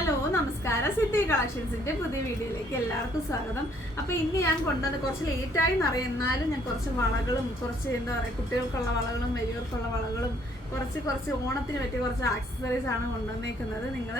Hello നമസ്കാരം. City കളക്ഷൻസിന്റെ പുതിയ വീഡിയോയിലേക്ക് എല്ലാവർക്കും സ്വാഗതം. അപ്പോൾ ഇന്ന് ഞാൻ കൊണ്ടുവന്ന് കുറച്ച് ലേറ്റായി എന്നറിയാം എന്നാലും ഞാൻ കുറച്ച് വളകളും കുറച്ച് എന്താ പറയുക കുട്ടികൾക്കുള്ള വളകളും വലിയവർക്കുള്ള വളകളും കുറച്ച് കുറച്ച് ഓണത്തിന് പറ്റിയ കുറച്ച് ആക്സസറീസ് ആണ് കൊണ്ടുവന്നേക്കുന്നത്. നിങ്ങൾ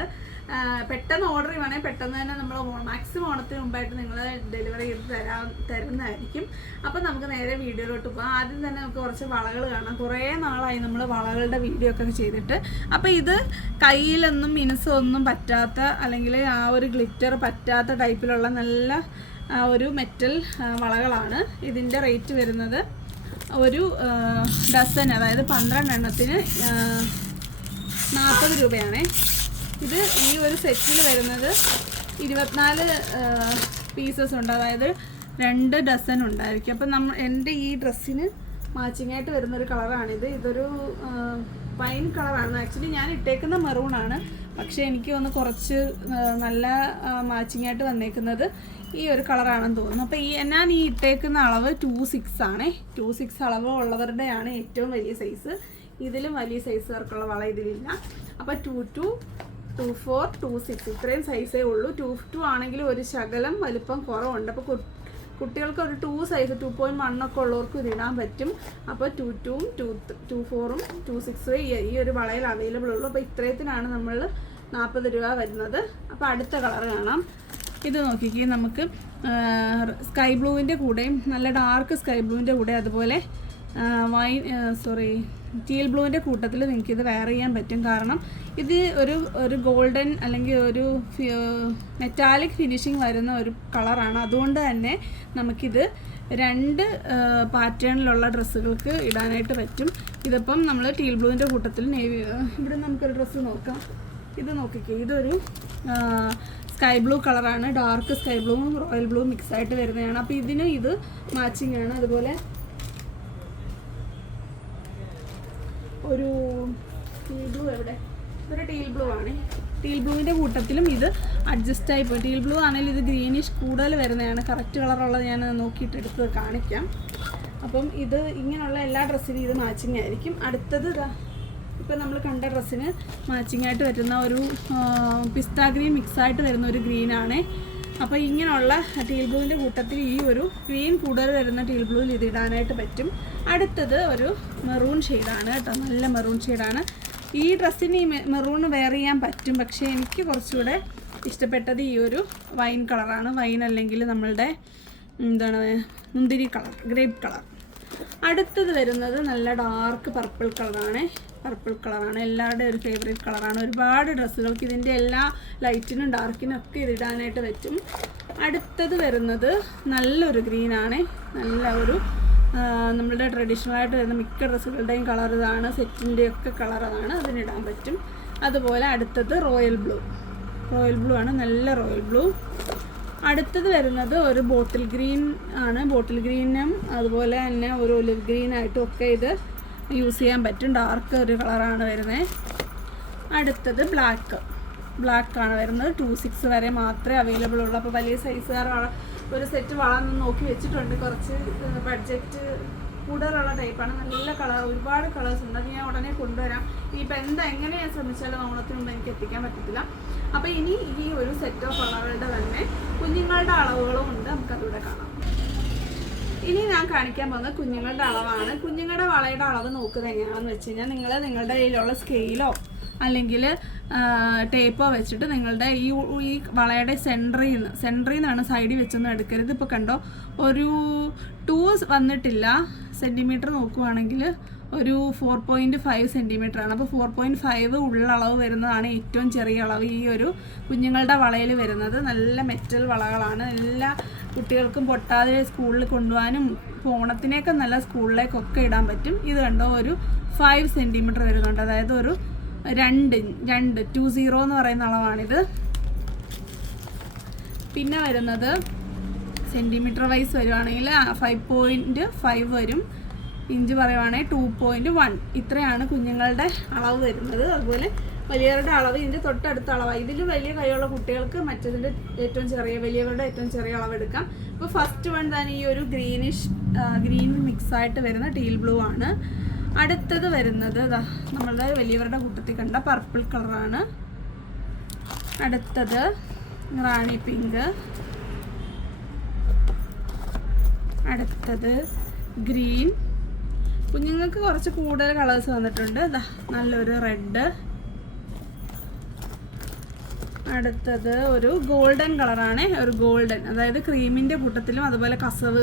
പെട്ടെന്ന് ഓർഡർ ചെയ്യുവാണെങ്കിൽ പെട്ടെന്ന് തന്നെ നമ്മൾ മാക്സിമം ഓണത്തിന് മുമ്പായിട്ട് നിങ്ങൾ ഡെലിവറി ചെയ്ത് തരാൻ തരുന്നതായിരിക്കും. അപ്പം നമുക്ക് നേരെ വീഡിയോയിലോട്ട് പോകാം ആദ്യം തന്നെ നമുക്ക് കുറച്ച് വളകൾ കാണാം. കുറേ നാളായി നമ്മൾ വളകളുടെ വീഡിയോ ഒക്കെ ചെയ്തിട്ട്. അപ്പോൾ ഇത് കയ്യിലൊന്നും മിനുസൊന്നും പറ്റാത്ത അല്ലെങ്കിൽ ആ ഒരു ഗ്ലിറ്റർ പറ്റാത്ത ടൈപ്പിലുള്ള നല്ല ഒരു മെറ്റൽ വളകളാണ്. ഇതിന്റെ റേറ്റ് വരുന്നത് ഒരു ഡസൻ അതായത് പന്ത്രണ്ട് എണ്ണത്തിന് നാൽപ്പത് രൂപയാണേ. ഇത് ഈ ഒരു സെറ്റിൽ വരുന്നത് ഇരുപത്തിനാല് പീസസ് ഉണ്ട്. അതായത് രണ്ട് ഡസൻ ഉണ്ടായിരിക്കും. അപ്പം നമ്മൾ എന്റെ ഈ ഡ്രസ്സിന് മാച്ചിങ് ആയിട്ട് വരുന്നൊരു കളറാണിത്. ഇതൊരു പൈൻ കളറാണ് ആക്ച്വലി ഞാൻ ഇട്ടേക്കുന്ന മെറൂണാണ് പക്ഷേ എനിക്ക് ഒന്ന് കുറച്ച് നല്ല മാച്ചിങ് ആയിട്ട് വന്നേക്കുന്നത് ഈ ഒരു കളറാണെന്ന് തോന്നുന്നു. അപ്പോൾ ഈ ഞാൻ ഈ ഇട്ടേക്കുന്ന അളവ് ടു സിക്സ് ആണേ. ടു സിക്സ് അളവ് ഉള്ളവരുടെയാണ് ഏറ്റവും വലിയ സൈസ് ഇതിലും വലിയ സൈസുകാർക്കുള്ള വള ഇതിലില്ല. അപ്പോൾ two two two four two six ഇത്രയും സൈസേ ഉള്ളൂ. ടു ടു ആണെങ്കിൽ ഒരു ശകലം വലിപ്പം കുറവുണ്ട്. അപ്പോൾ കുട്ടികൾക്ക് ഒരു two size two point one ഒക്കെ ഉള്ളവർക്ക് ഇതിടാൻ പറ്റും. അപ്പോൾ ടു ടൂവും ടു ടു ഫോറും ടു സിക്സും ഈ ഒരു വളയിൽ അവൈലബിൾ ഉള്ളൂ. അപ്പോൾ ഇത്രയത്തിനാണ് നമ്മൾ നാൽപ്പത് രൂപ വരുന്നത്. അപ്പോൾ അടുത്ത കളർ കാണാം. ഇത് നോക്കിക്കേ നമുക്ക് സ്കൈ ബ്ലൂവിന്റെ കൂടെയും നല്ല ഡാർക്ക് സ്കൈ ബ്ലൂവിന്റെ കൂടെ അതുപോലെ വൈൻ സോറി ടീൽ ബ്ലൂവിന്റെ കൂട്ടത്തിൽ നിങ്ങൾക്ക് ഇത് വെയർ ചെയ്യാൻ പറ്റും. കാരണം ഇത് ഒരു ഒരു ഗോൾഡൻ അല്ലെങ്കിൽ ഒരു മെറ്റാലിക് ഫിനിഷിങ് വരുന്ന ഒരു കളറാണ് അതുകൊണ്ട് തന്നെ നമുക്കിത് രണ്ട് പാറ്റേണിലുള്ള ഡ്രസ്സുകൾക്ക് ഇടാനായിട്ട് പറ്റും. ഇതിപ്പം നമ്മൾ ടീൽ ബ്ലൂവിന്റെ കൂട്ടത്തിൽ നേവി ഇവിടെ നമുക്കൊരു ഡ്രസ്സ് നോക്കാം. ഇത് നോക്കിക്കേ ഇതൊരു സ്കൈ ബ്ലൂ കളറാണ് ഡാർക്ക് സ്കൈ ബ്ലൂവും റോയൽ ബ്ലൂ മിക്സ് ആയിട്ട് വരുന്നതാണ്. അപ്പോൾ ഇതിന് ഇത് മാച്ചിങ് ആണ്. അതുപോലെ ഒരു ടീൽ ബ്ലൂ എവിടെ? ഒരു ടീൽ ബ്ലൂ ആണ്. ടീൽ ബ്ലൂവിന്റെ കൂട്ടത്തിലും ഇത് അഡ്ജസ്റ്റ് ആയി പോയി. ടീൽ ബ്ലൂ ആണെങ്കിൽ ഇത് ഗ്രീനിഷ് കൂടുതൽ വരുന്നതാണ്. കറക്റ്റ് കളറുള്ളത് ഞാൻ നോക്കിയിട്ട് എടുത്ത് കാണിക്കാം. അപ്പം ഇത് ഇങ്ങനെയുള്ള എല്ലാ ഡ്രസ്സിനും ഇത് മാച്ചിങ് ആയിരിക്കും. അടുത്തത് ഇപ്പം നമ്മൾ കണ്ട ഡ്രസ്സിന് മാച്ചിങ് ആയിട്ട് വരുന്ന ഒരു പിസ്ത ഗ്രീൻ മിക്സ് ആയിട്ട് വരുന്ന ഒരു ഗ്രീനാണ് അപ്പോൾ ഇങ്ങനെയുള്ള ടീൽ ബ്ലൂവിന്റെ കൂട്ടത്തിൽ ഈ ഒരു ഗ്രീൻ കൂടുതൽ വരുന്ന ടീൽ ബ്ലൂവിൽ ഇത് ഇടാനായിട്ട് പറ്റും. അടുത്തത് ഒരു മെറൂൺ ഷെയ്ഡാണ് കേട്ടോ. നല്ല മെറൂൺ ഷെയ്ഡാണ് ഈ ഡ്രസ്സിന് ഈ മെറൂൺ വെയർ ചെയ്യാൻ പറ്റും. പക്ഷേ എനിക്ക് കുറച്ചുകൂടെ ഇഷ്ടപ്പെട്ടത് ഈ ഒരു വൈൻ കളറാണ് വൈൻ അല്ലെങ്കിൽ നമ്മളുടെ എന്താണ് മുന്തിരി കളർ ഗ്രേപ്പ് കളർ അടുത്തത് വരുന്നത് നല്ല ഡാർക്ക് പർപ്പിൾ കളറാണ് പർപ്പിൾ കളറാണ് എല്ലാവരുടെയും ഒരു ഫേവറേറ്റ് കളറാണ് ഒരുപാട് ഡ്രസ്സുകൾക്ക് ഇതിന്റെ എല്ലാ ലൈറ്റിനും ഡാർക്കിനും ഒക്കെ ഇത് ഇടാനായിട്ട് പറ്റും. അടുത്തത് വരുന്നത് നല്ലൊരു ഗ്രീനാണ് നല്ല ഒരു നമ്മളുടെ ട്രഡീഷണൽ ആയിട്ട് വരുന്ന മിക്ക ഡ്രസ്സുകളുടെയും കളർ ഇതാണ്. സെറ്റിന്റെയൊക്കെ കളർ അതാണ് അതിനിടാൻ പറ്റും. അതുപോലെ അടുത്തത് റോയൽ ബ്ലൂ റോയൽ ബ്ലൂ ആണ്. നല്ല റോയൽ ബ്ലൂ അടുത്തത് വരുന്നത് ഒരു ബോട്ടിൽ ഗ്രീൻ ആണ്. ബോട്ടിൽ ഗ്രീനും അതുപോലെ തന്നെ ഒരു ഒലിവ് ഗ്രീൻ ആയിട്ടും ഒക്കെ ഇത് യൂസ് ചെയ്യാൻ പറ്റും. ഡാർക്ക് ഒരു കളറാണ് വരുന്നത് അടുത്തത് ബ്ലാക്ക്. ബ്ലാക്ക് ആണ് വരുന്നത്. ടു സിക്സ് വരെ മാത്രമേ അവൈലബിൾ ഉള്ളൂ. അപ്പോൾ വലിയ സൈസുകാർ ഒരു സെറ്റ് വളർന്ന് നോക്കി വെച്ചിട്ടുണ്ട്. കുറച്ച് ബഡ്ജറ്റ് കൂടുതലുള്ള ടൈപ്പാണ് നല്ല കളർ ഒരുപാട് കളേഴ്സ് ഉണ്ട്. അത് ഞാൻ ഉടനെ കൊണ്ടുവരാം. ഇനിയിപ്പോൾ എന്താ എങ്ങനെ ഞാൻ ശ്രമിച്ചാലും ഓണത്തിന് എനിക്ക് എത്തിക്കാൻ പറ്റത്തില്ല. അപ്പോൾ ഇനി ഈ ഒരു സെറ്റ് ഓഫ് കളറുകളുടെ തന്നെ കുഞ്ഞുങ്ങളുടെ അളവുകളും ഉണ്ട്. നമുക്കതിവിടെ കാണാം. ഇനി ഞാൻ കാണിക്കാൻ പോകുന്നത് കുഞ്ഞുങ്ങളുടെ അളവാണ്. കുഞ്ഞുങ്ങളുടെ വളയുടെ അളവ് നോക്കുന്നത് എങ്ങനെയാണെന്ന് വെച്ച് കഴിഞ്ഞാൽ നിങ്ങൾ നിങ്ങളുടെ കയ്യിലുള്ള സ്കെയിലോ അല്ലെങ്കിൽ ടേപ്പോ വെച്ചിട്ട് നിങ്ങളുടെ ഈ ഈ വളയുടെ സെന്ററിൽ നിന്ന് സെന്ററിൽ നിന്നാണ് സൈഡിൽ വെച്ചൊന്നും എടുക്കരുത്. ഇപ്പോൾ കണ്ടോ ഒരു ടൂസ് വന്നിട്ടില്ല. സെന്റിമീറ്റർ നോക്കുവാണെങ്കിൽ ഒരു ഫോർ പോയിന്റ് ഫൈവ് സെന്റിമീറ്റർ ആണ്. അപ്പോൾ ഫോർ പോയിന്റ് ഫൈവ് ഉള്ള അളവ് വരുന്നതാണ് ഏറ്റവും ചെറിയ അളവ് ഈ ഒരു കുഞ്ഞുങ്ങളുടെ വളയിൽ വരുന്നത്. നല്ല മെറ്റൽ വളകളാണ്. എല്ലാ കുട്ടികൾക്കും പൊട്ടാതെ സ്കൂളിൽ കൊണ്ടുപോകാനും ഇപ്പോൾ നല്ല സ്കൂളിലേക്കൊക്കെ ഇടാൻ പറ്റും. ഇത് കണ്ടോ? ഒരു ഫൈവ് സെന്റിമീറ്റർ വരുന്നുണ്ട്. അതായത് ഒരു രണ്ട് രണ്ട് ടു സീറോ എന്ന് പറയുന്ന അളവാണിത്. പിന്നെ വരുന്നത് സെന്റിമീറ്റർ വൈസ് വരുവാണെങ്കിൽ ഫൈവ് പോയിന്റ് ഫൈവ് വരും. ഇഞ്ച് പറയുവാണെങ്കിൽ ടു പോയിന്റ് വൺ ഇത്രയാണ് കുഞ്ഞുങ്ങളുടെ അളവ് വരുന്നത്. അതുപോലെ വലിയവരുടെ അളവ് ഇതിന്റെ തൊട്ടടുത്ത അളവാണ് ഇതിൽ വലിയ കൈയുള്ള കുട്ടികൾക്ക് മറ്റതിന്റെ ഏറ്റവും ചെറിയ വലിയവരുടെ ഏറ്റവും ചെറിയ അളവ് എടുക്കാം. ഇപ്പോൾ ഫസ്റ്റ് വൺ തന്നെ ഈ ഒരു ഗ്രീനിഷ് ഗ്രീൻ മിക്സ് ആയിട്ട് വരുന്ന ടീൽ ബ്ലൂ ആണ്. അടുത്തത് വരുന്നത് നമ്മളുടെ വലിയവരുടെ കൂട്ടത്തിൽ കണ്ട പർപ്പിൾ കളറാണ് അടുത്തത് റാണി പിങ്ക് അടുത്തത് ഗ്രീൻ കുഞ്ഞുങ്ങൾക്ക് കുറച്ച് കൂടുതൽ കളേഴ്സ് വന്നിട്ടുണ്ട്. നല്ലൊരു റെഡ് അടുത്തത് ഒരു ഗോൾഡൻ കളറാണ് ഒരു ഗോൾഡൻ അതായത് ക്രീമിന്റെ കൂട്ടത്തിലും അതുപോലെ കസവ്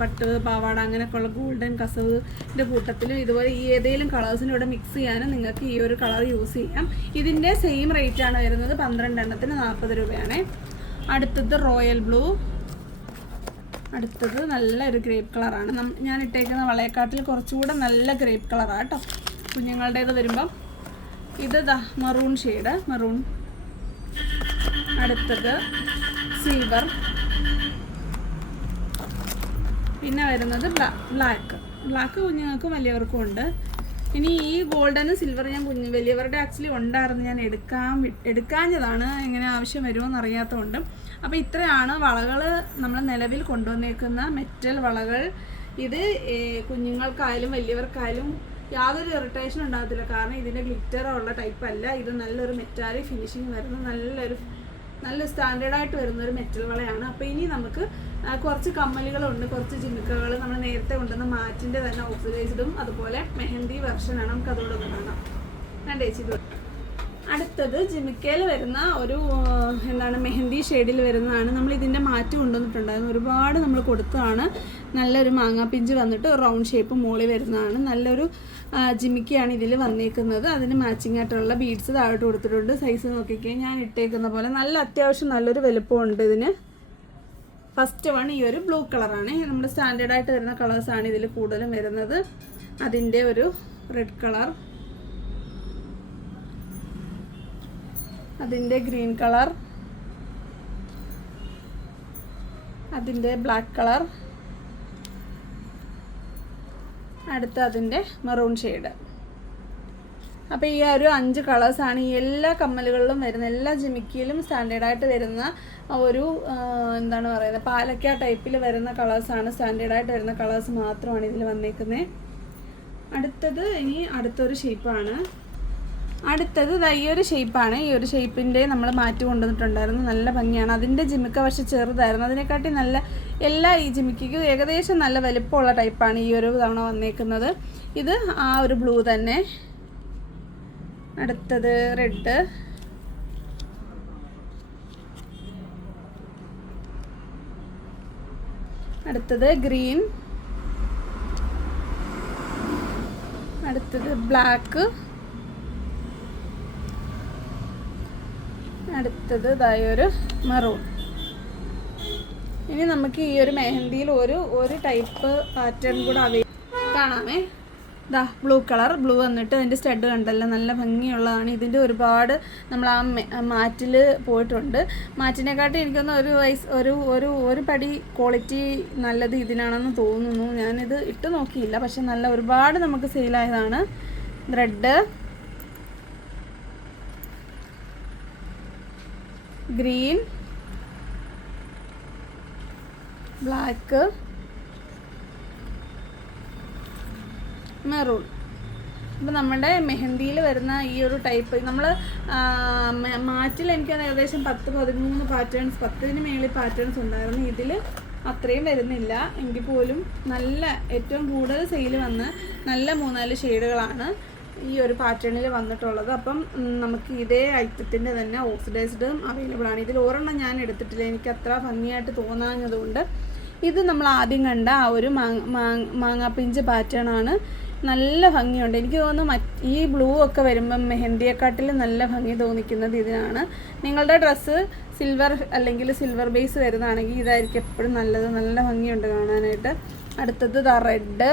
പട്ട് പാവാട അങ്ങനെയൊക്കെ ഉള്ള ഗോൾഡൻ കസവിന്റെ കൂട്ടത്തിലും ഇതുപോലെ ഏതെങ്കിലും കളേഴ്സിന് ഇവിടെ മിക്സ് ചെയ്യാനും നിങ്ങൾക്ക് ഈ ഒരു കളർ യൂസ് ചെയ്യാം. ഇതിന്റെ സെയിം റേറ്റാണ് വരുന്നത് പന്ത്രണ്ട് എണ്ണത്തിന് നാൽപ്പത് രൂപയാണ്. അടുത്തത് റോയൽ ബ്ലൂ അടുത്തത് നല്ലൊരു ഗ്രേപ്പ് കളറാണ് ഞാൻ ഇട്ടേക്കുന്ന വളയക്കാട്ടിൽ കുറച്ചുകൂടെ നല്ല ഗ്രേപ്പ് കളറാണ് കേട്ടോ കുഞ്ഞുങ്ങളുടേത് വരുമ്പം ഇത് ദാ മറൂൺ ഷെയ്ഡ് മറൂൺ അടുത്തത് സിൽവർ പിന്നെ വരുന്നത് ബ്ലാക്ക് ബ്ലാക്ക് കുഞ്ഞുങ്ങൾക്കും വലിയവർക്കും ഉണ്ട്. ഇനി ഈ ഗോൾഡനും സിൽവർ ഞാൻ കുഞ്ഞ് വലിയവരുടെ ആക്ച്വലി ഉണ്ടായിരുന്നു. ഞാൻ എടുക്കാൻ എടുക്കാഞ്ഞതാണ് എങ്ങനെ ആവശ്യം വരുമോ എന്നറിയാത്തതുകൊണ്ട് അപ്പോൾ ഇത്രയാണ് വളകൾ നമ്മൾ നിലവിൽ കൊണ്ടുവന്നേക്കുന്ന മെറ്റൽ വളകൾ. ഇത് കുഞ്ഞുങ്ങൾക്കായാലും വലിയവർക്കായാലും യാതൊരു ഇറിറ്റേഷൻ ഉണ്ടാകത്തില്ല. കാരണം ഇതിന്റെ ഗ്ലിറ്റർ ഉള്ള ടൈപ്പ് അല്ല. ഇത് നല്ലൊരു മെറ്റാലിക് ഫിനിഷിങ് വരുന്ന നല്ലൊരു നല്ല സ്റ്റാൻഡേർഡായിട്ട് വരുന്ന ഒരു മെറ്റൽ വളയാണ്. അപ്പോൾ ഇനി നമുക്ക് കുറച്ച് കമ്മലുകളുണ്ട് കുറച്ച് ജിമിക്കകൾ നമ്മൾ നേരത്തെ കൊണ്ടുവന്ന മാറ്റിന്റെ തന്നെ ഓക്സിഡൈസ്ഡും അതുപോലെ മെഹന്തി വെർഷനാണ് നമുക്ക് അതോടെ ഒന്ന് കാണാം. ഞാൻ ചേച്ചി ഇത് അടുത്തത് ജിമിക്കയിൽ വരുന്ന ഒരു എന്താണ് മെഹന്തി ഷെയ്ഡിൽ വരുന്നതാണ്. നമ്മൾ ഇതിന്റെ മാറ്റ് കൊണ്ടുവന്നിട്ടുണ്ടായിരുന്നു. ഒരുപാട് നമ്മൾ കൊടുത്തതാണ്. നല്ലൊരു മാങ്ങാ മാങ്ങാപ്പിഞ്ച് വന്നിട്ട് റൗണ്ട് ഷേപ്പ് മോളി വരുന്നതാണ്. നല്ലൊരു ജിമിക്കയാണ് ഇതിൽ വന്നേക്കുന്നത്. അതിന് മാച്ചിങ് ആയിട്ടുള്ള ബീഡ്സ് താഴോട്ട് കൊടുത്തിട്ടുണ്ട്. സൈസ് നോക്കിക്കേ ഞാൻ ഇട്ടേക്കുന്ന പോലെ. നല്ല അത്യാവശ്യം നല്ലൊരു വലുപ്പമുണ്ട് ഇതിന്. ഫസ്റ്റ് വൺ ഈ ഒരു ബ്ലൂ കളറാണ് നമ്മുടെ സ്റ്റാൻഡേർഡ് ആയിട്ട് വരുന്ന കളേഴ്സ് ആണ് ഇതിൽ കൂടുതലും വരുന്നത്. അതിന്റെ ഒരു റെഡ് കളർ അതിന്റെ ഗ്രീൻ കളർ അതിന്റെ ബ്ലാക്ക് കളർ അടുത്ത അതിന്റെ മെറൂൺ ഷെയ്ഡ് അപ്പോൾ ഈ ഒരു അഞ്ച് കളേഴ്സാണ് ഈ എല്ലാ കമ്മലുകളിലും വരുന്ന എല്ലാ ജിമിക്കിയിലും സ്റ്റാൻഡേർഡായിട്ട് വരുന്ന ഒരു എന്താണ് പറയുന്നത് പാലക്ക ടൈപ്പിൽ വരുന്ന കളേഴ്സാണ് സ്റ്റാൻഡേർഡായിട്ട് വരുന്ന കളേഴ്സ് മാത്രമാണ് ഇതിൽ വന്നേക്കുന്നത് അടുത്തത് ഇനി അടുത്തൊരു ഷേപ്പാണ് അടുത്തത് ഈ ഒരു ഷേപ്പാണ് ഈ ഒരു ഷേപ്പിന്റെ നമ്മൾ മാറ്റി കൊണ്ടുവന്നിട്ടുണ്ടായിരുന്നു. നല്ല ഭംഗിയാണ്. അതിന്റെ ജിമിക്ക പക്ഷെ ചെറുതായിരുന്നു. അതിനെക്കാട്ടി നല്ല എല്ലാ ഈ ജിമിക്കും ഏകദേശം നല്ല വലിപ്പമുള്ള ടൈപ്പാണ് ഈ ഒരു തവണ വന്നേക്കുന്നത്. ഇത് ആ ഒരു ബ്ലൂ തന്നെ. അടുത്തത് റെഡ് അടുത്തത് ഗ്രീൻ. അടുത്തത് ബ്ലാക്ക്. അടുത്തത് ഇതായൊരു മെറൂൺ. ഇനി നമുക്ക് ഈ ഒരു മെഹന്തിയിൽ ഒരു ഒരു ടൈപ്പ് പാറ്റേൺ കൂടെ അവൈ കാണാമേ. ദാ ബ്ലൂ കളർ ബ്ലൂ വന്നിട്ട് അതിന്റെ സ്റ്റഡ് കണ്ടല്ലോ നല്ല ഭംഗിയുള്ളതാണ്. ഇതിന്റെ ഒരുപാട് നമ്മൾ ആ മാറ്റിൽ പോയിട്ടുണ്ട്. മാറ്റിനെക്കാട്ടി എനിക്കൊന്ന് ഒരു വയസ്സ് ഒരു ഒരു ഒരു പടി ക്വാളിറ്റി നല്ലത് ഇതിനാണെന്ന് തോന്നുന്നു. ഞാനിത് ഇട്ട് നോക്കിയില്ല പക്ഷെ നല്ല ഒരുപാട് നമുക്ക് സെയിലായതാണ് റെഡ് ഗ്രീൻ ബ്ലാക്ക് മെറൂൺ. അപ്പോൾ നമ്മുടെ മെഹന്തിയിൽ വരുന്ന ഈ ഒരു ടൈപ്പ് നമ്മൾ മാറ്റിൽ എനിക്ക് ഏകദേശം പത്ത് പതിമൂന്ന് പാറ്റേൺസ് പത്തിന് മേളിൽ പാറ്റേൺസ് ഉണ്ടായിരുന്നു. ഇതിൽ അത്രയും വരുന്നില്ല. എങ്കിൽ പോലും നല്ല ഏറ്റവും കൂടുതൽ സെയിൽ വന്ന് നല്ല മൂന്നാൽ ഷെയ്ഡുകളാണ് ഈ ഒരു പാറ്റേണിൽ വന്നിട്ടുള്ളത്. അപ്പം നമുക്ക് ഇതേ ഐറ്റത്തിന്റെ തന്നെ ഓക്സിഡൈസ്ഡും അവൈലബിൾ ആണ്. ഇതിൽ ഒരെണ്ണം ഞാൻ എടുത്തിട്ടില്ല. എനിക്ക് അത്ര ഭംഗിയായിട്ട് തോന്നാഞ്ഞതുകൊണ്ട്. ഇത് നമ്മൾ ആദ്യം കണ്ട ആ ഒരു മാങ്ങ മാങ്ങ മാങ്ങാപ്പിഞ്ച് പാറ്റേൺ ആണ്. നല്ല ഭംഗിയുണ്ട്. എനിക്ക് തോന്നുന്നു മറ്റ് ഈ ബ്ലൂ ഒക്കെ വരുമ്പം മെഹന്തിയെക്കാട്ടിൽ നല്ല ഭംഗി തോന്നിക്കുന്നത് ഇതിനാണ്. നിങ്ങളുടെ ഡ്രസ്സ് സിൽവർ അല്ലെങ്കിൽ സിൽവർ ബേസ് വരുന്നതാണെങ്കിൽ ഇതായിരിക്കും എപ്പോഴും നല്ലത്. നല്ല ഭംഗിയുണ്ട് കാണാനായിട്ട്. അടുത്തത് ദ റെഡ്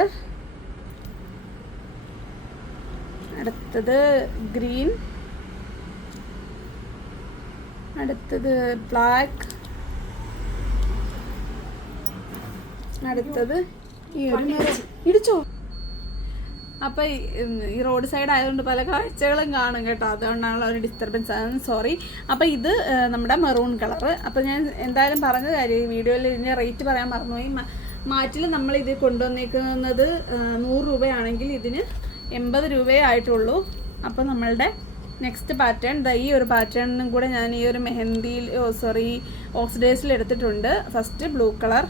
അടുത്തത് ഗ്രീൻ അടുത്തത് ബ്ലാക്ക് അടുത്തത് ഈ ഒരു. ഇടിച്ചോ? അപ്പോൾ ഈ റോഡ് സൈഡ് ആയതുകൊണ്ട് പല കാഴ്ചകളും കാണും കേട്ടോ. അതുകൊണ്ടാണുള്ള ഒരു ഡിസ്റ്റർബൻസ് ആണ് സോറി അപ്പോൾ ഇത് നമ്മുടെ മെറൂൺ കളർ അപ്പോൾ ഞാൻ എന്തായാലും പറഞ്ഞ കാര്യം ഈ വീഡിയോയിൽ ഇതിന്റെ റേറ്റ് പറയാൻ മറന്നുപോയി. മാറ്റിൽ നമ്മൾ ഇത് കൊണ്ടുവന്നേക്കുന്നത് നൂറ് രൂപയാണെങ്കിൽ ഇതിന് എൺപത് രൂപയേ ആയിട്ടുള്ളൂ. അപ്പോൾ നമ്മളുടെ നെക്സ്റ്റ് പാറ്റേൺ ദാ ഈ ഒരു പാറ്റേണിനും കൂടെ ഞാൻ ഈ ഒരു മെഹന്തിയിൽ സോറി ഓക്സിഡൈസിൽ എടുത്തിട്ടുണ്ട്. First blue colour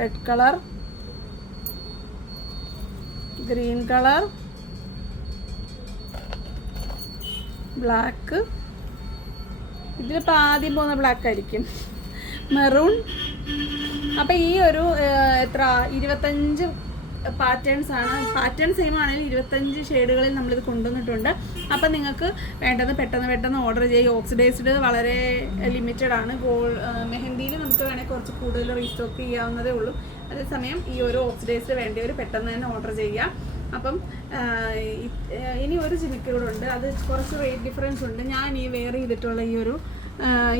red colour green colour black. ഇതിലിപ്പോൾ ആദ്യം പോകുന്ന ബ്ലാക്ക് ആയിരിക്കും. മെറൂൺ. അപ്പം ഈ ഒരു എത്ര ഇരുപത്തഞ്ച് പാറ്റേൺസ് ആണ്. പാറ്റേൺ സെയിം ആണെങ്കിൽ ഇരുപത്തഞ്ച് ഷെയ്ഡുകളിൽ നമ്മളിത് കൊണ്ടുവന്നിട്ടുണ്ട്. അപ്പം നിങ്ങൾക്ക് വേണ്ടത് പെട്ടെന്ന് പെട്ടെന്ന് ഓർഡർ ചെയ്യുക. ഓക്സിഡൈസ്ഡ് വളരെ ലിമിറ്റഡ് ആണ്. ഗോൾ മെഹന്തിയിൽ നമുക്ക് വേണമെങ്കിൽ കുറച്ച് കൂടുതൽ റീസ്റ്റോക്ക് ചെയ്യാവുന്നതേ ഉള്ളൂ. അതേസമയം ഈ ഒരു ഓക്സിഡൈസ്ഡ് വേണ്ടിയവർ പെട്ടെന്ന് തന്നെ ഓർഡർ ചെയ്യുക. അപ്പം ഇനി ഒരു ജിമിക്ക് കൂടെ ഉണ്ട്. അത് കുറച്ച് റേറ്റ് ഡിഫറൻസ് ഉണ്ട്. ഞാൻ ഈ വെയർ ചെയ്തിട്ടുള്ള ഈ ഒരു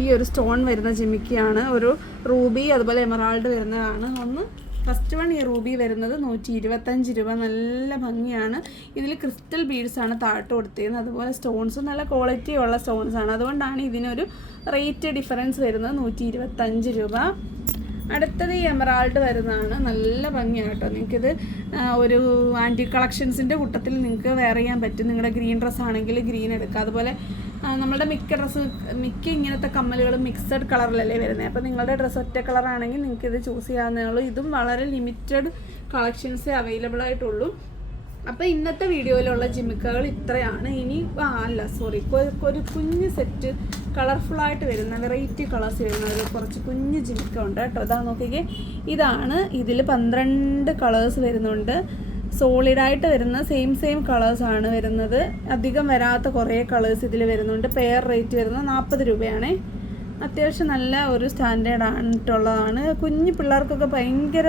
ഈ ഒരു സ്റ്റോൺ വരുന്ന ജിമിക്കിയാണ് ഒരു റൂബി അതുപോലെ എമറാൾഡ് വരുന്നതാണ്. ഒന്ന് ഫസ്റ്റ് വൺ ഈ റൂബി വരുന്നത് നൂറ്റി ഇരുപത്തഞ്ച് രൂപ. നല്ല ഭംഗിയാണ്. ഇതിൽ ക്രിസ്റ്റൽ ബീഡ്സ് ആണ് താഴോട്ട് കൊടുത്തിരുന്നത്. അതുപോലെ സ്റ്റോൺസ് നല്ല ക്വാളിറ്റി ഉള്ള സ്റ്റോൺസ് ആണ്. അതുകൊണ്ടാണ് ഇതിനൊരു റേറ്റ് ഡിഫറൻസ് വരുന്നത് നൂറ്റി രൂപ. അടുത്തത് ഈ എമറാൾഡ് വരുന്നതാണ്. നല്ല ഭംഗിയാണ് കേട്ടോ. നിങ്ങൾക്കിത് ഒരു ആന്റി കളക്ഷൻസിന്റെ കൂട്ടത്തിൽ നിങ്ങൾക്ക് വെയർ ചെയ്യാൻ പറ്റും. നിങ്ങളുടെ ഗ്രീൻ ഡ്രസ്സ് ആണെങ്കിൽ ഗ്രീൻ എടുക്കുക അതുപോലെ നമ്മളുടെ മിക്ക ഡ്രസ്സ് മിക്ക ഇങ്ങനത്തെ കമ്മലുകളും മിക്സഡ് കളറിലല്ലേ വരുന്നത് അപ്പോൾ നിങ്ങളുടെ ഡ്രസ്സ് ഒറ്റ കളറാണെങ്കിൽ നിങ്ങൾക്ക് ഇത് ചൂസ് ചെയ്യാവുന്നേ ഉള്ളൂ. ഇതും വളരെ ലിമിറ്റഡ് കളക്ഷൻസേ അവൈലബിൾ ആയിട്ടുള്ളൂ. അപ്പോൾ ഇന്നത്തെ വീഡിയോയിലുള്ള ജിമിക്കകൾ ഇത്രയാണ്. ഇനി ആ അല്ല സോറി ഒരു കുഞ്ഞ് സെറ്റ് കളർഫുൾ ആയിട്ട് വരുന്ന വെറൈറ്റി കളേഴ്സ് വരുന്ന ഒരു കുറച്ച് കുഞ്ഞ് ജിമിക്ക ഉണ്ട് കേട്ടോ. ഇതാ നോക്കിക്കേ. ഇതാണ് ഇതിൽ പന്ത്രണ്ട് കളേഴ്സ് വരുന്നുണ്ട്. സോളിഡായിട്ട് വരുന്ന സെയിം സെയിം കളേഴ്സ് ആണ് വരുന്നത്. അധികം വരാത്ത കുറേ കളേഴ്സ് ഇതിൽ വരുന്നുണ്ട്. പെയർ റേറ്റ് വരുന്നത് നാൽപ്പത് രൂപയാണേ. അത്യാവശ്യം നല്ല ഒരു സ്റ്റാൻഡേർഡ് ആയിട്ടുള്ളതാണ്. കുഞ്ഞു പിള്ളേർക്കൊക്കെ ഭയങ്കര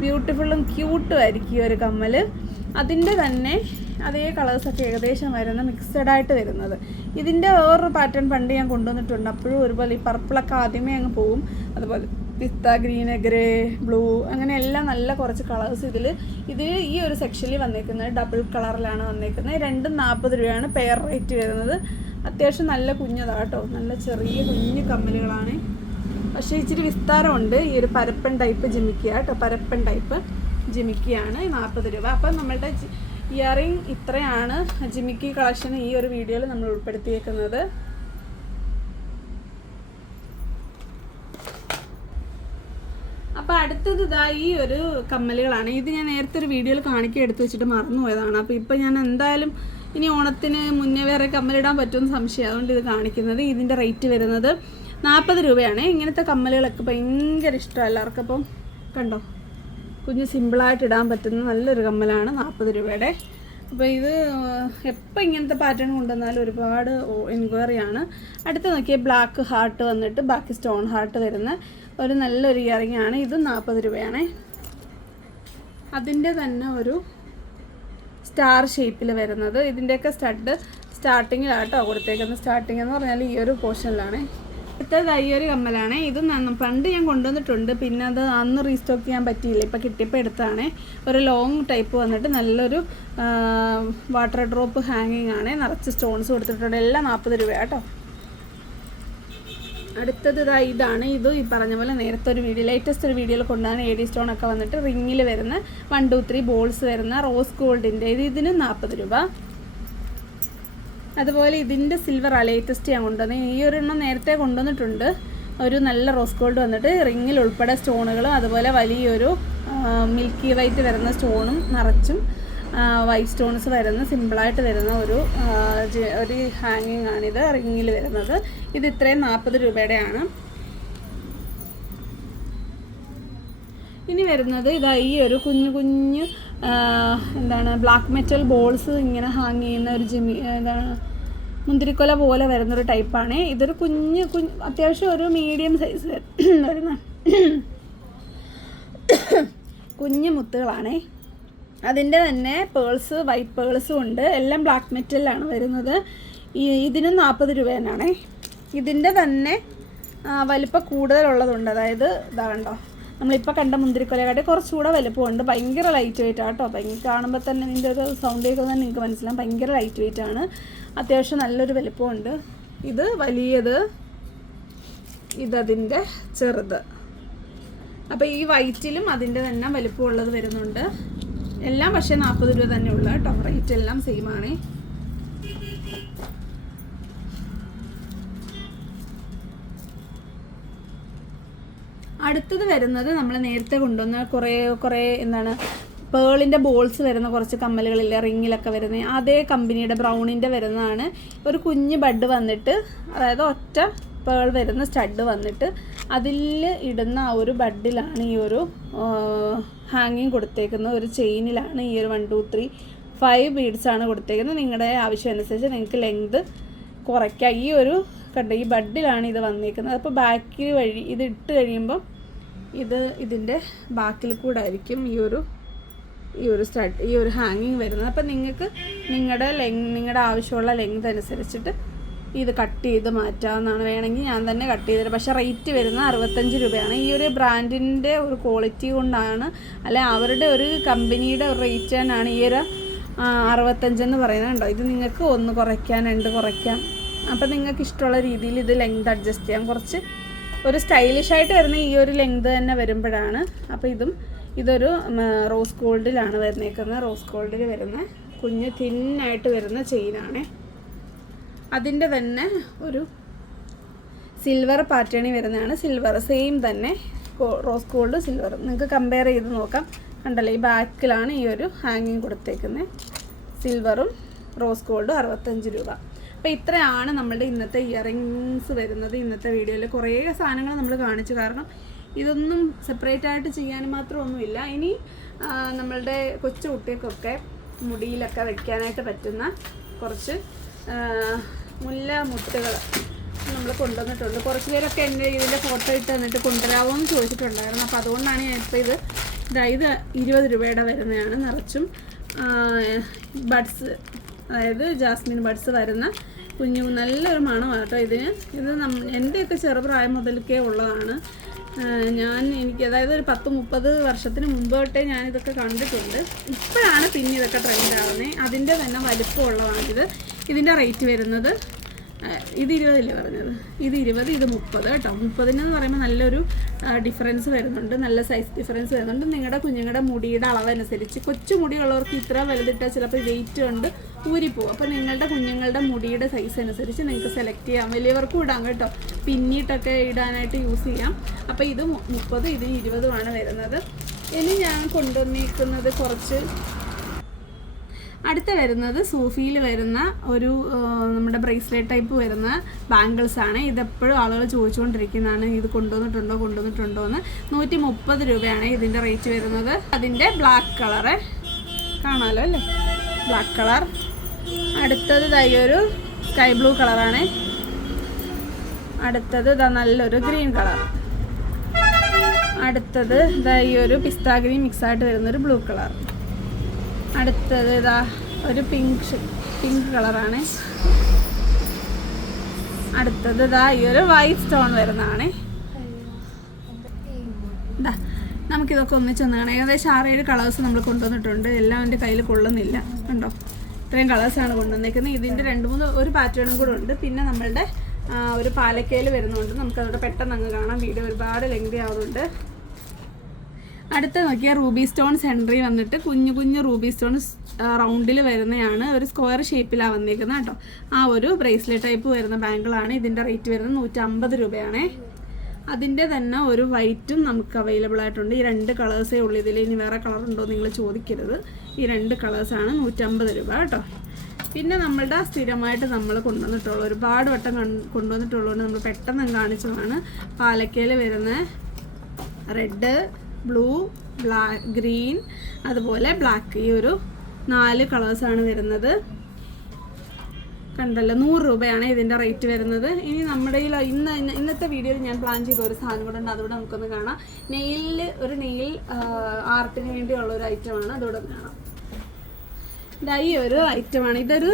ബ്യൂട്ടിഫുള്ളും ക്യൂട്ടും ആയിരിക്കും ഈ ഒരു കമ്മൽ അതിന്റെ തന്നെ അതേ കളേഴ്സൊക്കെ ഏകദേശം വരുന്ന മിക്സഡായിട്ട് വരുന്നത്. ഇതിന്റെ വേറൊരു പാറ്റേൺ പണ്ട് ഞാൻ കൊണ്ടുവന്നിട്ടുണ്ട്. അപ്പോഴും ഒരുപോലെ ഈ പർപ്പിളൊക്കെ ആദ്യമേ അങ്ങ് പോവും. അതുപോലെ പിസ്ത ഗ്രീൻ ഗ്രേ ബ്ലൂ അങ്ങനെ എല്ലാം നല്ല കുറച്ച് കളേഴ്സ് ഇതിൽ ഇത് ഈ ഒരു സെക്ഷനിൽ വന്നേക്കുന്നത് ഡബിൾ കളറിലാണ് വന്നേക്കുന്നത്. രണ്ടും നാൽപ്പത് രൂപയാണ് പെയർ റേറ്റ് വരുന്നത്. അത്യാവശ്യം നല്ല കുഞ്ഞതാണ് കേട്ടോ. നല്ല ചെറിയ കുഞ്ഞു കമ്മലുകളാണ്. പക്ഷേ ഇച്ചിരി വിസ്താരമുണ്ട്. ഈ ഒരു പരപ്പൻ ടൈപ്പ് ജിമിക്കുക കേട്ടോ. പരപ്പൻ ടൈപ്പ് ജിമിക്കിയാണ് നാൽപ്പത് രൂപ. അപ്പം നമ്മളുടെ ഇയറിംഗ് ഇത്രയാണ് ജിമിക്കി കളക്ഷൻ ഈ ഒരു വീഡിയോയിൽ നമ്മൾ ഉൾപ്പെടുത്തിയേക്കുന്നത്. അപ്പോൾ അടുത്തത് ഇതാ ഈ ഒരു കമ്മലുകളാണ്. ഇത് ഞാൻ നേരത്തെ ഒരു വീഡിയോയിൽ കാണിക്കുക എടുത്തു വെച്ചിട്ട് മറന്നുപോയതാണ് അപ്പോൾ ഇപ്പോൾ ഞാൻ എന്തായാലും ഇനി ഓണത്തിന് മുന്നേ വേറെ കമ്മലിടാൻ പറ്റുമെന്ന് സംശയം. അതുകൊണ്ട് ഇത് കാണിക്കുന്നത് ഇതിന്റെ റേറ്റ് വരുന്നത് നാൽപ്പത് രൂപയാണ്. ഇങ്ങനത്തെ കമ്മലുകളൊക്കെ ഭയങ്കര ഇഷ്ടമാണ് എല്ലാവർക്കും. അപ്പം കണ്ടോ? കുഞ്ഞ് സിമ്പിളായിട്ട് ഇടാൻ പറ്റുന്ന നല്ലൊരു കമ്മലാണ് നാൽപ്പത് രൂപയുടെ. അപ്പോൾ ഇത് എപ്പോൾ ഇങ്ങനത്തെ പാറ്റേൺ കൊണ്ടുവന്നാലും ഒരുപാട് എൻക്വയറി ആണ് അടുത്ത് നോക്കിയാൽ ബ്ലാക്ക് ഹാർട്ട് വന്നിട്ട് ബാക്കി സ്റ്റോൺ ഹാർട്ട് വരുന്ന ഒരു നല്ലൊരു ഇയറിംഗ് ആണ്. ഇത് നാൽപ്പത് രൂപയാണേ. അതിന്റെ തന്നെ ഒരു സ്റ്റാർ ഷേപ്പിൽ വരുന്നത്. ഇതിന്റെയൊക്കെ സ്റ്റഡ് സ്റ്റാർട്ടിങ്ങിലാട്ടോ കൊടുത്തേക്കുന്നത്. സ്റ്റാർട്ടിങ് എന്ന് പറഞ്ഞാൽ ഈ ഒരു പോർഷനിലാണ് അടുത്തത് ഈ ഒരു കമ്മലാണ്. ഇത് പണ്ട് ഞാൻ കൊണ്ടുവന്നിട്ടുണ്ട്. പിന്നെ അത് അന്ന് റീസ്റ്റോക്ക് ചെയ്യാൻ പറ്റിയില്ല. ഇപ്പം കിട്ടിയപ്പോൾ എടുത്താണ് ഒരു ലോങ് ടൈപ്പ് വന്നിട്ട് നല്ലൊരു വാട്ടർ ഡ്രോപ്പ് ഹാങ്ങിങ് ആണ്. നിറച്ച് സ്റ്റോൺസ് കൊടുത്തിട്ടുണ്ട്. എല്ലാം നാൽപ്പത് രൂപ കേട്ടോ. അടുത്തത് ഇതാ ഇതാണ്. ഇത് ഈ പറഞ്ഞ പോലെ നേരത്തെ ഒരു വീഡിയോ ലേറ്റസ്റ്റ് ഒരു വീഡിയോയിൽ കൊണ്ടുവന്ന എ ഡി സ്റ്റോൺ ഒക്കെ വന്നിട്ട് റിങ്ങിൽ വരുന്ന വൺ ടു ത്രീ ബോൾസ് വരുന്ന റോസ് ഗോൾഡിന്റെ ഇത് ഇതിന് നാൽപ്പത് രൂപ. അതുപോലെ ഇതിന്റെ സിൽവർ അലേറ്റസ്റ്റ് ലേറ്റസ്റ്റ് ഞാൻ കൊണ്ടുവന്നത്. ഈ ഒരെണ്ണം നേരത്തെ കൊണ്ടുവന്നിട്ടുണ്ട്. ഒരു നല്ല റോസ് ഗോൾഡ് വന്നിട്ട് റിങ്ങിൽ ഉൾപ്പെടെ സ്റ്റോണുകളും അതുപോലെ വലിയൊരു മിൽക്കി വൈറ്റ് വരുന്ന സ്റ്റോണും നിറച്ചും വൈറ്റ് സ്റ്റോൺസ് വരുന്ന സിമ്പിളായിട്ട് വരുന്ന ഒരു ഒരു ഹാങ്ങിങ് ആണിത് റിങ്ങിൽ വരുന്നത്. ഇത് ഇത്രയും നാൽപ്പത് രൂപയുടെയാണ്. ഇനി വരുന്നത് ഇതാ ഈ ഒരു കുഞ്ഞു കുഞ്ഞു എന്താണ് ബ്ലാക്ക് മെറ്റൽ ബോൾസ് ഇങ്ങനെ ഹാങ് ചെയ്യുന്ന ഒരു ജിമി എന്താണ് മുന്തിരിക്കൊല പോലെ വരുന്നൊരു ടൈപ്പാണ് ഇതൊരു കുഞ്ഞ് കുഞ്ഞ് അത്യാവശ്യം ഒരു മീഡിയം സൈസ് വരുന്ന കുഞ്ഞ് മുത്തുകളാണേ. അതിന്റെ തന്നെ പേൾസ് വൈറ്റ് പേൾസും ഉണ്ട്. എല്ലാം ബ്ലാക്ക് മെറ്റലിലാണ് വരുന്നത്. ഇതിന് നാൽപ്പത് രൂപ തന്നെയാണേ ഇതിന്റെ തന്നെ വലിപ്പം കൂടുതലുള്ളതുണ്ട്. അതായത് ഇതാ കണ്ടോ. നമ്മളിപ്പോൾ കണ്ട മുന്തിരിക്കൊലയുടെ കുറച്ചുകൂടെ വലുപ്പമുണ്ട്. ഭയങ്കര ലൈറ്റ് വെയിറ്റ് ആട്ടോ. ഭയങ്കര കാണുമ്പോൾ തന്നെ ഇതിന്റെ ഒരു സൗണ്ട് കേൾക്കുന്നത് നിങ്ങൾക്ക് മനസ്സിലാവും. ഭയങ്കര ലൈറ്റ് വെയിറ്റ് ആണ്. അത്യാവശ്യം നല്ലൊരു വലുപ്പമുണ്ട്. ഇത് വലിയത് ഇതതിന്റെ ചെറുത്. അപ്പോൾ ഈ വൈറ്റിലും അതിന്റെ തന്നെ വലുപ്പമുള്ളത് വരുന്നുണ്ട്. എല്ലാം പക്ഷേ നാൽപ്പത് രൂപ തന്നെ ഉള്ളു കേട്ടോ. റേറ്റ് എല്ലാം സെയിം ആണേ. അടുത്തത് വരുന്നത് നമ്മൾ നേരത്തെ കൊണ്ടുവന്ന കുറേ കുറേ എന്താണ് പേളിന്റെ ബോൾസ് വരുന്ന കുറച്ച് കമ്മലുകളില്ലേ റിങ്ങിലൊക്കെ വരുന്ന അതേ കമ്പനിയുടെ ബ്രൗണിന്റെ വരുന്നതാണ്. ഒരു കുഞ്ഞ് ബഡ് വന്നിട്ട് അതായത് ഒറ്റ പേൾ വരുന്ന സ്റ്റഡ് വന്നിട്ട് അതിൽ ഇടുന്ന ആ ഒരു ബഡിലാണ് ഈ ഒരു ഹാങ്ങിങ് കൊടുത്തേക്കുന്നത്. ഒരു ചെയിനിലാണ് ഈ ഒരു one two three five beads ആണ് കൊടുത്തേക്കുന്നത്. നിങ്ങളുടെ ആവശ്യം അനുസരിച്ച് നിങ്ങൾക്ക് ലെങ്ത് കുറയ്ക്കാം. ഈ ഒരു കണ്ട ഈ ബഡിലാണ് ഇത് വന്നേക്കുന്നത്. അപ്പോൾ ബാക്കിൽ വഴി ഇത് ഇട്ട് കഴിയുമ്പോൾ ഇത് ഇതിന്റെ ബാക്കിൽ കൂടെ ആയിരിക്കും ഈ ഒരു ഈ ഒരു സ്റ്റഡ് ഈ ഒരു ഹാങ്ങിങ് വരുന്നത്. അപ്പം നിങ്ങൾക്ക് നിങ്ങളുടെ ലെങ് നിങ്ങളുടെ ആവശ്യമുള്ള ലെങ്ത് അനുസരിച്ചിട്ട് ഇത് കട്ട് ചെയ്ത് മാറ്റാവുന്നതാണ്. വേണമെങ്കിൽ ഞാൻ തന്നെ കട്ട് ചെയ്തിട്ട് പക്ഷേ റേറ്റ് വരുന്നത് അറുപത്തഞ്ച് രൂപയാണ്. ഈ ഒരു ബ്രാൻഡിന്റെ ഒരു ക്വാളിറ്റി കൊണ്ടാണ് അല്ലെ അവരുടെ ഒരു കമ്പനിയുടെ ഒരു റേറ്റ് തന്നെയാണ് ഈ ഒരു അറുപത്തഞ്ചെന്ന് പറയുന്നത് കണ്ടോ? ഇത് നിങ്ങൾക്ക് ഒന്ന് കുറയ്ക്കാൻ രണ്ട് കുറയ്ക്കാം. അപ്പം നിങ്ങൾക്ക് ഇഷ്ടമുള്ള രീതിയിൽ ഇത് ലെങ്ത് അഡ്ജസ്റ്റ് ചെയ്യാം. കുറച്ച് ഒരു സ്റ്റൈലിഷ് ആയിട്ട് വരുന്ന ഈ ഒരു ലെങ്ത് തന്നെ വരുമ്പോഴാണ്. അപ്പോൾ ഇതും ഇതൊരു റോസ് ഗോൾഡിലാണ് വരുന്നേക്കുന്നത്. റോസ് ഗോൾഡിൽ വരുന്ന കുഞ്ഞ് തിന്നായിട്ട് വരുന്ന ചെയിനാണേ അതിന്റെ തന്നെ ഒരു സിൽവർ പാറ്റേണി വരുന്നതാണ്. സിൽവർ സെയിം തന്നെ. റോസ് ഗോൾഡ് സിൽവർ നിങ്ങൾക്ക് കമ്പയർ ചെയ്ത് നോക്കാം. കണ്ടല്ലോ ഈ ബാക്കിലാണ് ഈ ഒരു ഹാങ്ങിങ് കൊടുത്തേക്കുന്നത് സിൽവറും റോസ് ഗോൾഡും അറുപത്തഞ്ച് രൂപ. അപ്പോൾ ഇത്രയാണ് നമ്മളുടെ ഇന്നത്തെ ഇയറിങ്സ് വരുന്നത്. ഇന്നത്തെ വീഡിയോയിൽ കുറേ സാധനങ്ങൾ നമ്മൾ കാണിച്ചു. കാരണം ഇതൊന്നും സെപ്പറേറ്റ് ആയിട്ട് ചെയ്യാൻ മാത്രമൊന്നുമില്ല. ഇനി നമ്മളുടെ കൊച്ചു കുട്ടികൾക്കൊക്കെ മുടിയിലൊക്കെ വെക്കാനായിട്ട് പറ്റുന്ന കുറച്ച് മുല്ല മുട്ടുകൾ നമ്മൾ കൊണ്ടുവന്നിട്ടുണ്ട്. കുറച്ച് പേരൊക്കെ എന്റെ ഇതിന്റെ ഫോട്ടോ ഇട്ട് തന്നിട്ട് കൊണ്ടുവരാമോ എന്ന് ചോദിച്ചിട്ടുണ്ടായിരുന്നു. അപ്പോൾ അതുകൊണ്ടാണ് ഞാൻ ഇപ്പോൾ ഇത് ഇതായത് ഇരുപത് രൂപയുടെ വരുന്നതാണ്. നിറച്ചും ബഡ്സ് അതായത് ജാസ്മിൻ ബഡ്സ് വരുന്ന കുഞ്ഞു നല്ലൊരു മണമാണ് കേട്ടോ ഇതിന്. ഇത് നം എന്റെയൊക്കെ ചെറുപ്രായം മുതൽക്കേ ഉള്ളതാണ്. ഞാൻ എനിക്ക് അതായത് ഒരു പത്ത് മുപ്പത് വർഷത്തിന് മുമ്പ് തൊട്ടേ ഞാൻ ഇതൊക്കെ കണ്ടിട്ടുണ്ട്. ഇപ്പോഴാണ് പിന്നെ ഇതൊക്കെ ട്രെൻഡ് ആവുന്നത് അതിന്റെ തന്നെ വലിപ്പമുള്ളതാണിത്. ഇതിന്റെ റേറ്റ് വരുന്നത് ഇത് ഇരുപതല്ലേ പറഞ്ഞത്? ഇത് ഇരുപത് ഇത് മുപ്പത് കേട്ടോ. മുപ്പതിനെന്ന് പറയുമ്പോൾ നല്ലൊരു ഡിഫറൻസ് വരുന്നുണ്ട്. നല്ല സൈസ് ഡിഫറൻസ് വരുന്നുണ്ട്. നിങ്ങളുടെ കുഞ്ഞുങ്ങളുടെ മുടിയുടെ അളവനുസരിച്ച് കൊച്ചു മുടിയുള്ളവർക്ക് ഇത്ര വലുതിട്ടാൽ ചിലപ്പോൾ വെയിറ്റ് കൊണ്ട് ഊരിപ്പോവും. അപ്പോൾ നിങ്ങളുടെ കുഞ്ഞുങ്ങളുടെ മുടിയുടെ സൈസ് അനുസരിച്ച് നിങ്ങൾക്ക് സെലക്ട് ചെയ്യാം. വലിയവർക്കും ഇടാം കേട്ടോ. പിന്നീട്ടൊക്കെ ഇടാനായിട്ട് യൂസ് ചെയ്യാം. അപ്പോൾ ഇത് മുപ്പത് ഇത് ഇരുപതുമാണ് വരുന്നത്. ഇനി ഞാൻ കൊണ്ടുവന്നിരിക്കുന്നത് കുറച്ച് അടുത്ത വരുന്നത് സൂഫിയിൽ വരുന്ന ഒരു നമ്മുടെ ബ്രേസ്ലെറ്റ് ടൈപ്പ് വരുന്ന ബാംഗിൾസ് ആണ്. ഇതെപ്പോഴും ആളുകൾ ചോദിച്ചുകൊണ്ടിരിക്കുന്നതാണ് ഇത് കൊണ്ടുവന്നിട്ടുണ്ടോ കൊണ്ടുവന്നിട്ടുണ്ടോ എന്ന്. നൂറ്റി മുപ്പത് രൂപയാണ് ഇതിന്റെ റേറ്റ് വരുന്നത്. അതിന്റെ ബ്ലാക്ക് കളറ് കാണാമല്ലോ അല്ലേ? ബ്ലാക്ക് കളർ അടുത്തത് ഇതായി ഒരു സ്കൈ ബ്ലൂ കളറാണ് അടുത്തത് ഇതാ നല്ലൊരു ഗ്രീൻ കളർ അടുത്തത് ഇതാ ഈ ഒരു പിസ്താഗ്രീൻ മിക്സ് ആയിട്ട് വരുന്നൊരു ബ്ലൂ കളർ അടുത്തത് ഇതാ ഒരു പിങ്ക് പിങ്ക് കളറാണ് അടുത്തത് ഇതാ ഈ ഒരു വൈറ്റ് സ്റ്റോൺ വരുന്നതാണ്. നമുക്കിതൊക്കെ ഒന്നിച്ച് കാണാം ഏകദേശം ആറേഴ് കളേഴ്സ് നമ്മൾ കൊണ്ടുവന്നിട്ടുണ്ട്. എല്ലാം എന്റെ കയ്യിൽ കൊള്ളുന്നില്ല. കണ്ടോ? ഇത്രയും കളേഴ്സാണ് കൊണ്ടുവന്നേക്കുന്നത്. ഇതിന്റെ രണ്ട് മൂന്ന് ഒരു പാറ്റേണും കൂടെ ഉണ്ട്. പിന്നെ നമ്മളുടെ ഒരു പാലക്കയിൽ വരുന്നുണ്ട് നമുക്കതോടെ പെട്ടെന്ന് അങ്ങ് കാണാം. വീഡിയോ ഒരുപാട് ലെങ്തി ആവുന്നുണ്ട്. അടുത്ത നോക്കിയാൽ റൂബി സ്റ്റോൺ സെൻട്രി വന്നിട്ട് കുഞ്ഞു കുഞ്ഞു റൂബി സ്റ്റോൺ റൗണ്ടിൽ വരുന്നതാണ് ഒരു സ്ക്വയർ ഷേപ്പിലാണ് വന്നിരിക്കുന്നത് കേട്ടോ. ആ ഒരു ബ്രേസ്ലെറ്റ് ടൈപ്പ് വരുന്ന ബാങ്കിളാണ്. ഇതിന്റെ റേറ്റ് വരുന്നത് നൂറ്റമ്പത് രൂപയാണേ. അതിന്റെ തന്നെ ഒരു വൈറ്റും നമുക്ക് അവൈലബിൾ ആയിട്ടുണ്ട്. ഈ രണ്ട് കളേഴ്സേ ഉള്ളൂ ഇതിൽ ഇനി വേറെ കളർ ഉണ്ടോ നിങ്ങൾ ചോദിക്കരുത്. ഈ രണ്ട് കളേഴ്സാണ് നൂറ്റമ്പത് രൂപ കേട്ടോ. പിന്നെ നമ്മളുടെ സ്ഥിരമായിട്ട് നമ്മൾ കൊണ്ടുവന്നിട്ടുള്ള ഒരുപാട് വട്ടം കൊണ്ടുവന്നിട്ടുള്ളതുകൊണ്ട് നമ്മൾ പെട്ടെന്ന് കാണിച്ചതാണ്. പാലക്കയിൽ വരുന്ന റെഡ് ബ്ലൂ ബ്ലാ ഗ്രീൻ അതുപോലെ ബ്ലാക്ക്. ഈ ഒരു നാല് കളേഴ്സാണ് വരുന്നത്. കണ്ടല്ലോ നൂറ് രൂപയാണ് ഇതിന്റെ റേറ്റ് വരുന്നത്. ഇനി നമ്മുടെ ഈ ഇന്ന് ഇന്ന് ഇന്നത്തെ വീഡിയോയിൽ ഞാൻ പ്ലാൻ ചെയ്ത ഒരു സാധനം കൂടെ ഉണ്ട്. അതുകൂടെ നമുക്കൊന്ന് കാണാം. നെയിലിൽ ഒരു നെയിൽ ആർട്ടിന് വേണ്ടിയുള്ള ഒരു ഐറ്റമാണ് അതുകൂടെ കാണാം. ഈ ഒരു ഐറ്റമാണ് ഇതൊരു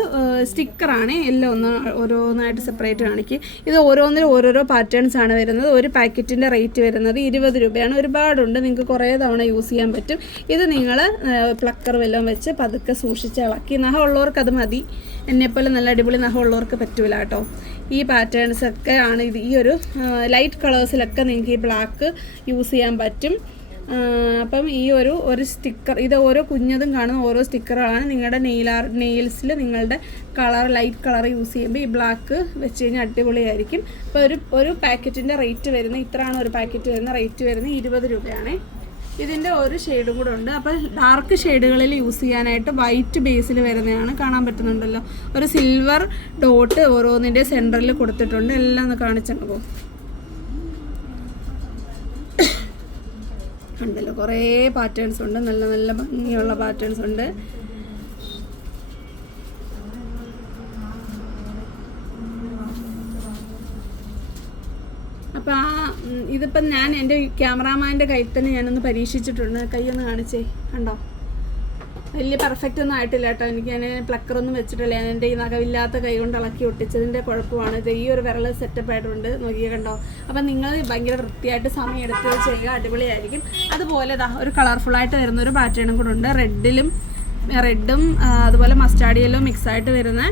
സ്റ്റിക്കറാണ് എല്ലാം ഒന്ന് ഓരോന്നായിട്ട് സെപ്പറേറ്റ് കാണിക്കും. ഇത് ഓരോന്നിനും ഓരോരോ പാറ്റേൺസ് ആണ് വരുന്നത്. ഒരു പാക്കറ്റിന്റെ റേറ്റ് വരുന്നത് ഇരുപത് രൂപയാണ്. ഒരുപാടുണ്ട്. നിങ്ങൾക്ക് കുറേ തവണ യൂസ് ചെയ്യാൻ പറ്റും. ഇത് നിങ്ങൾ പ്ലക്കർ വല്ലതും വെച്ച് പതുക്കെ സൂക്ഷിച്ച് ഇളക്കി. നഖം ഉള്ളവർക്ക് അത് മതി. എന്നെപ്പോലെ നല്ല അടിപൊളി നഖം ഉള്ളവർക്ക് പറ്റൂല കേട്ടോ. ഈ പാറ്റേൺസൊക്കെ ആണ് ഇത്. ഈ ഒരു ലൈറ്റ് കളേഴ്സിലൊക്കെ നിങ്ങൾക്ക് ഈ ബ്ലാക്ക് യൂസ് ചെയ്യാൻ പറ്റും. അപ്പം ഈ ഒരു ഒരു സ്റ്റിക്കർ ഇത് ഓരോ കുഞ്ഞതും കാണുന്ന ഓരോ സ്റ്റിക്കറുകളാണ് നിങ്ങളുടെ നെയിലാർ നെയിൽസിൽ നിങ്ങളുടെ കളർ ലൈറ്റ് കളർ യൂസ് ചെയ്യുമ്പോൾ ഈ ബ്ലാക്ക് വെച്ച് കഴിഞ്ഞാൽ അടിപൊളിയായിരിക്കും. അപ്പോൾ ഒരു ഒരു പാക്കറ്റിന്റെ റേറ്റ് വരുന്നത് ഇത്രയാണ് ഒരു പാക്കറ്റ് വരുന്ന റേറ്റ് വരുന്നത് ഇരുപത് രൂപയാണ്. ഇതിന്റെ ഒരു ഷെയ്ഡും കൂടെ ഉണ്ട്. അപ്പോൾ ഡാർക്ക് ഷെയ്ഡുകളിൽ യൂസ് ചെയ്യാനായിട്ട് വൈറ്റ് ബേസിൽ വരുന്നതാണ് കാണാൻ പറ്റുന്നുണ്ടല്ലോ. ഒരു സിൽവർ ഡോട്ട് ഓരോന്നിന്റെ സെന്ററിൽ കൊടുത്തിട്ടുണ്ട്. എല്ലാം ഒന്ന് കാണിച്ചു പോകും ഉണ്ടല്ലോ. കുറേ പാറ്റേൺസ് ഉണ്ട്. നല്ല നല്ല ഭംഗിയുള്ള പാറ്റേൺസ് ഉണ്ട്. അപ്പോൾ ആ ഇതിപ്പം ഞാൻ എന്റെ ക്യാമറാമാന്റെ കയ്യിൽ തന്നെ ഞാനൊന്ന് പരീക്ഷിച്ചിട്ടുണ്ട്. കൈ ഒന്ന് കാണിച്ചേ. കണ്ടോ? വലിയ പെർഫെക്റ്റ് ഒന്നും ആയിട്ടില്ല കേട്ടോ. എനിക്ക് ഞാൻ പ്ലക്കറൊന്നും വെച്ചിട്ടില്ല. ഞാൻ എന്റെ ഈ നഖമില്ലാത്ത കൈ കൊണ്ട് ഇളക്കി ഒട്ടിച്ചതിന്റെ കുഴപ്പമാണ്. ഇത് ഈ ഒരു വിരൽ സെറ്റപ്പ് ആയിട്ടുണ്ട് നോക്കിയേ കണ്ടോ? അപ്പം നിങ്ങൾ ഭയങ്കര വൃത്തിയായിട്ട് സമയം എടുത്ത് ചെയ്യുക അടിപൊളിയായിരിക്കും. അതുപോലെ ദാ ഒരു കളർഫുള്ളായിട്ട് വരുന്ന ഒരു പാറ്റേണും കൂടെ ഉണ്ട്. റെഡിലും റെഡും അതുപോലെ മസ്റ്റാർഡ് മിക്സ് ആയിട്ട് വരുന്ന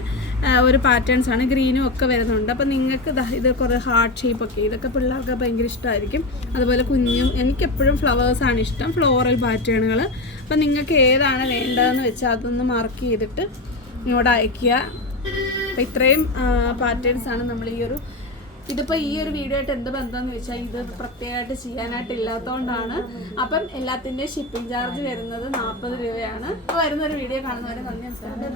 ഒരു പാറ്റേൺസ് ആണ്. ഗ്രീനും ഒക്കെ വരുന്നുണ്ട്. അപ്പം നിങ്ങൾക്ക് ഇത് കുറേ ഹാർട്ട് ഷേപ്പ് ഒക്കെ ഇതൊക്കെ പിള്ളേർക്ക് ഭയങ്കര ഇഷ്ടമായിരിക്കും അതുപോലെ കുഞ്ഞും എനിക്കെപ്പോഴും ഫ്ലവേഴ്സാണ് ഇഷ്ടം. ഫ്ലോറൽ പാറ്റേണുകൾ അപ്പം നിങ്ങൾക്ക് ഏതാണ് വേണ്ടതെന്ന് വെച്ചാൽ അതൊന്ന് മാർക്ക് ചെയ്തിട്ട് ഇങ്ങോട്ട് അയക്കുക അപ്പം ഇത്രയും പാറ്റേൺസ് ആണ് നമ്മൾ ഈ ഒരു ഇതിപ്പോൾ ഈ ഒരു വീഡിയോ ആയിട്ട് എന്ത് ബന്ധമെന്ന് വെച്ചാൽ ഇത് പ്രത്യേകമായിട്ട് ചെയ്യാനായിട്ട് ഇല്ലാത്തതുകൊണ്ടാണ് അപ്പം എല്ലാത്തിന്റെയും ഷിപ്പിംഗ് ചാർജ് വരുന്നത് നാൽപ്പത് രൂപയാണ്. അപ്പോൾ വരുന്നൊരു വീഡിയോ കാണുന്നവരെ നന്ദി നമസ്കാരം.